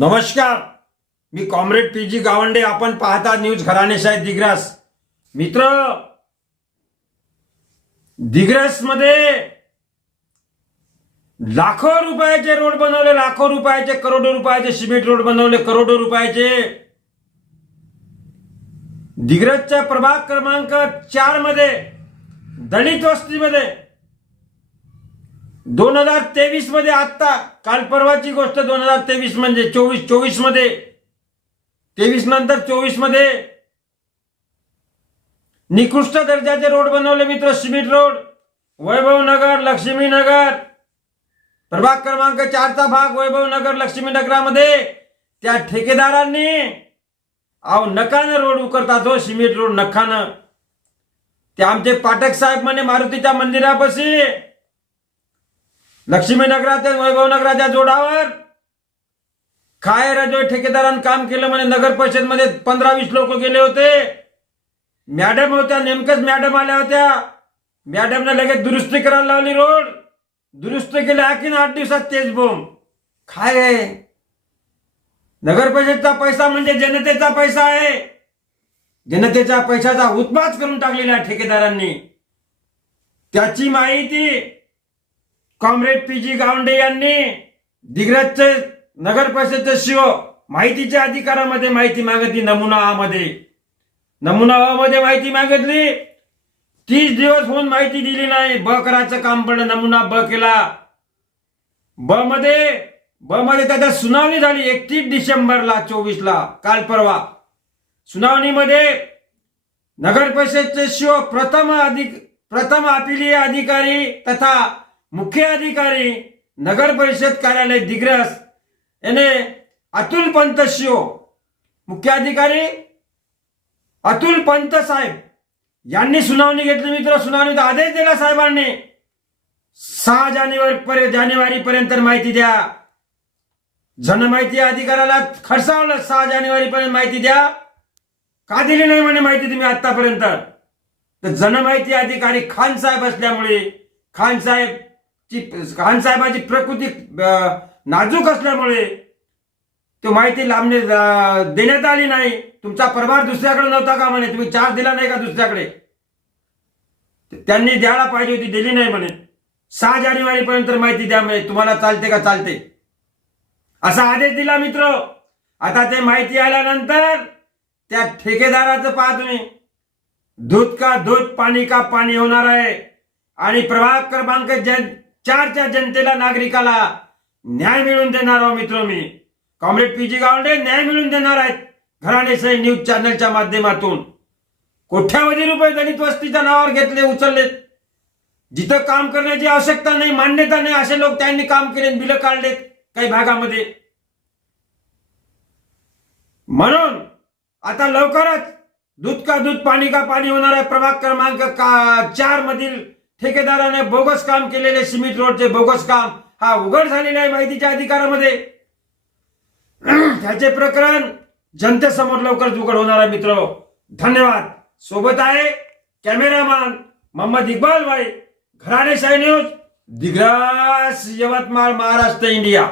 नमस्कार. मी comrade P G Gawande. आपण पाहता न्यूज घराणेशाही दिग्रास. मित्र दिग्रसमध्ये लाखो रुपयाचे रोड बनवले लाखो रुपयाचे करोडो रुपयाचे सिमेंट रोड बनवले करोडो रुपयाचे. दिग्रजच्या प्रभाग क्रमांक चारमध्ये दलित वस्तीमध्ये दोन हजार तेवीसमध्ये आत्ता काल परवाची गोष्ट दोन हजार तेवीस म्हणजे चोवीस चोवीसमध्ये. तेवीस नंतर चोवीसमध्ये. निकृष्ट दर्जाचे रोड बनवले मित्र सिमेंट रोड. वैभव नगर लक्ष्मी नगर. प्रभाग क्रमांक चारचा भाग वैभव नगर लक्ष्मी नगरामध्ये. त्या ठेकेदारांनी अहो नकानं रोड उकरतात हो सिमेंट रोड नखानं ते आमचे पाठक साहेब म्हणे मारुतीच्या मंदिरापाशी. लक्ष्मी नगराच्या वैभव नगराच्या जोडावर काय राजो ठेकेदारानं काम केलं म्हणे. नगर परिषदमध्ये पंधरा वीस लोक गेले होते. मॅडम होत्या नेमकंच मॅडम आल्या होत्या. मॅडमने लगेच दुरुस्ती करायला लावली रोड. दुरुस्त केले आणखीन आठ दिवसात तेच बोंब काय आहे नगर परिषदचा पैसा म्हणजे जनतेचा पैसा आहे. जनतेच्या पैशाचा उत्पाद करून टाकलेला आहे ठेकेदारांनी. त्याची माहिती कॉम्रेड पी जी गावंडे यांनी दिग्रजचे नगर परिषदचे शिव माहितीच्या अधिकारामध्ये माहिती मागितली नमुना आ मध्ये नमुना अ मध्ये माहिती मागितली. तीस दिवस होऊन माहिती दिली नाही. ब करायचं काम पडलं नमुना ब केला. ब मध्ये ब मध्ये त्याच्या सुनावणी झाली एकतीस डिसेंबरला चोवीसला. काल परवा. सुनावणीमध्ये नगर परिषदचे शिव प्रथम अधिक प्रथम अपिलीय अधिकारी तथा मुख्य अधिकारी नगर परिषद कार्यालय दिग्रस याने अतुल पंत शिव मुख्य अधिकारी अतुल पंत साहेब. यांनी सुनावणी घेतली मित्र सुनावणीचा आदेश दिला साहेबांनी. सहा जानेवारी पर्यंत जानेवारी पर्यंत माहिती द्या. जनमाहिती अधिकाऱ्याला खडसावलं सहा जानेवारी पर्यंत माहिती द्या. का दिली नाही म्हणे माहिती तुम्ही आतापर्यंत तर जनमाहिती अधिकारी खान साहेब असल्यामुळे खान साहेब ची खानसाहेबाची प्रकृती नाजूक असल्यामुळे तो माहिती लांबणे देण्यात आली नाही. तुमचा प्रभार दुसऱ्याकडे नव्हता का म्हणे? तुम्ही चार्ज दिला नाही का दुसऱ्याकडे? त्यांनी द्यायला पाहिजे होती दिली नाही म्हणे. सहा जानेवारी पर्यंत माहिती द्या म्हणे तुम्हाला चालते का चालते? असा आदेश दिला मित्र. आता ते माहिती आल्यानंतर त्या ठेकेदाराचं पहा तुम्ही. दूध का दूध पाणी का पाणी होणार आहे? आणि प्रभाग क्रमांक जन चारच्या जनतेला नागरिकाला न्याय मिळवून देणार आहो मित्र मी. कॉम्रेड पी जी गावंडे न्याय मिळवून देणार आहेत घराणेसह न्यूज चॅनलच्या माध्यमातून. कोट्यावधी रुपये दलित वस्तीच्या नावावर घेतले उचललेत. जिथं काम करण्याची आवश्यकता नाही मान्यता नाही असे लोक त्यांनी काम केले बिलं काढलेत काही भागामध्ये. म्हणून आता लवकरच दूध का दूध पाणी का पाणी होणार आहे. प्रभाग क्रमांक का चार मधील ठेकेदाराने बोगस काम केलेले सिमेंट रोडचे बोगस काम हा उघड झालेला आहे माहितीच्या अधिकारामध्ये. त्याचे प्रकरण जनतेसमोर लवकरच उघड होणार आहे मित्र. धन्यवाद. सोबत आहे कॅमेरामॅन मोहम्मद इक्बाल भाई. घराणे साई न्यूज. दिग्रास यवतमाळ महाराष्ट्र इंडिया.